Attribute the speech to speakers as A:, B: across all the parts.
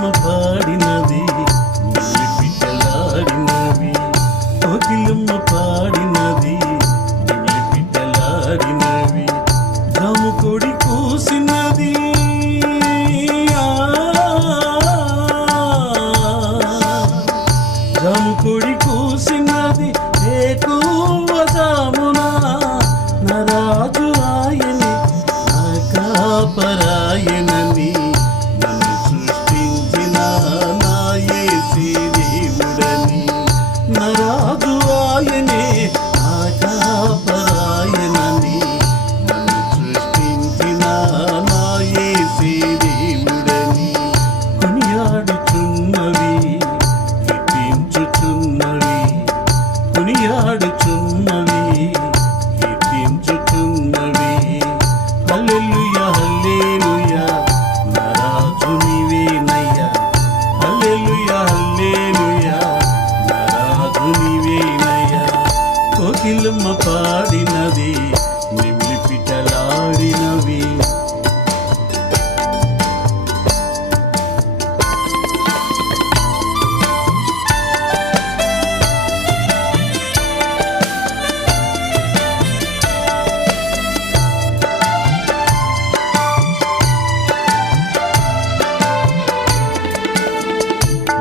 A: Brahma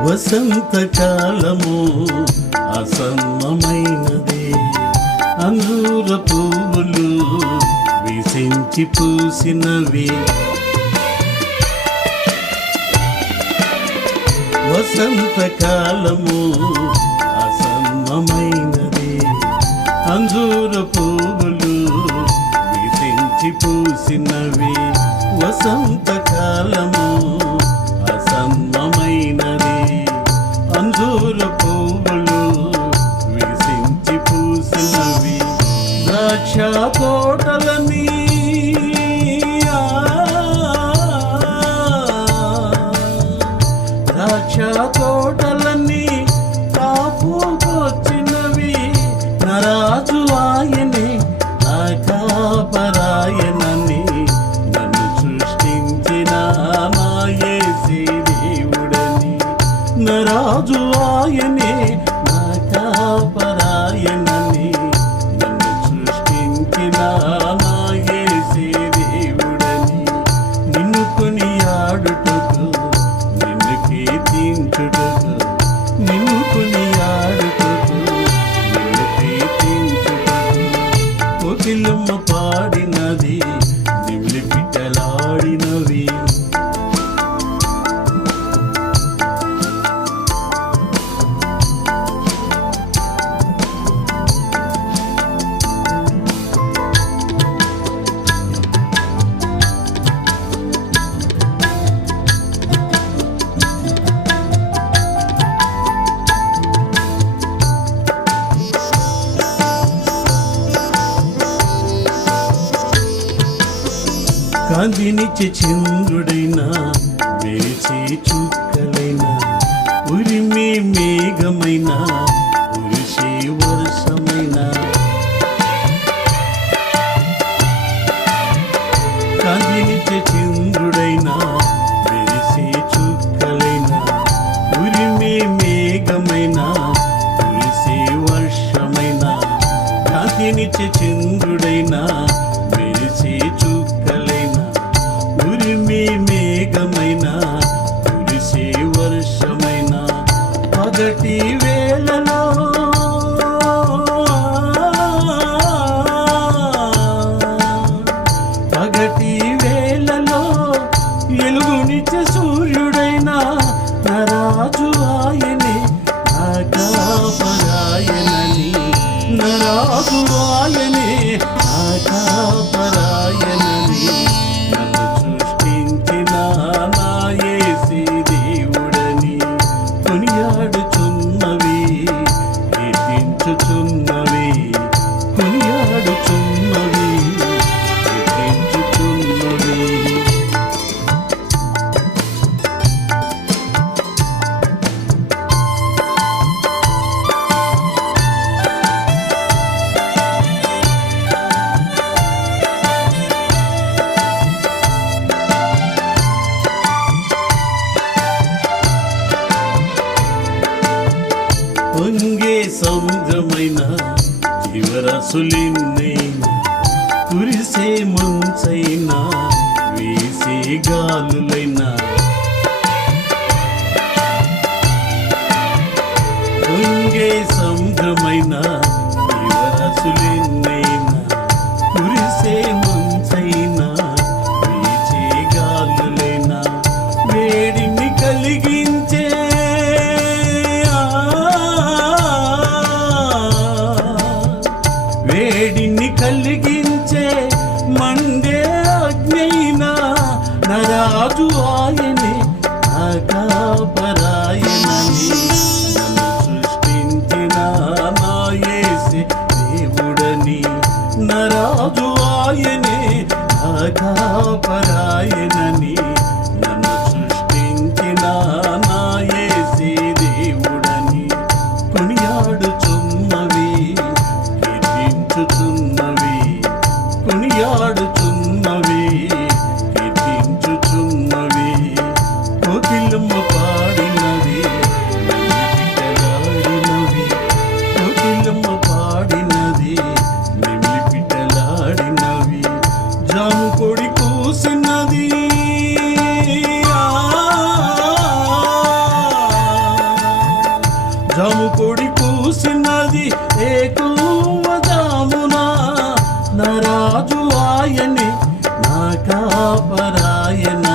A: వసంత కాలము అసమమైనది. అంగూర పువ్వులు విసించి పూసినవి. వసంత కాలము అసమమైనది. అంజూర పువ్వులు విసించి పూసినవి. వసంత కాలము తోటలన్నీ కాపుకొచ్చినవి నరాజు ఆయనే నా కాపరాయనని నన్ను సృష్టించిన మాయేసి దేవుడని. నరాజు ఆయనే అవినిచి చంద్రుడైనా వేచి చుక్కలైనా ఉరిమి మేఘమైనా ఉరిషి చంద్రుడైనా మొదటి పొంగే సముద్రమైన జీవరాశులిన్నైనా కురిసే మంచైనా వేసే గాలులైనా. పొంగే సముద్రమైనా ధముకుడి కూసినది ఏకోవదామున నరాజు ఆయని నా కాపరాయని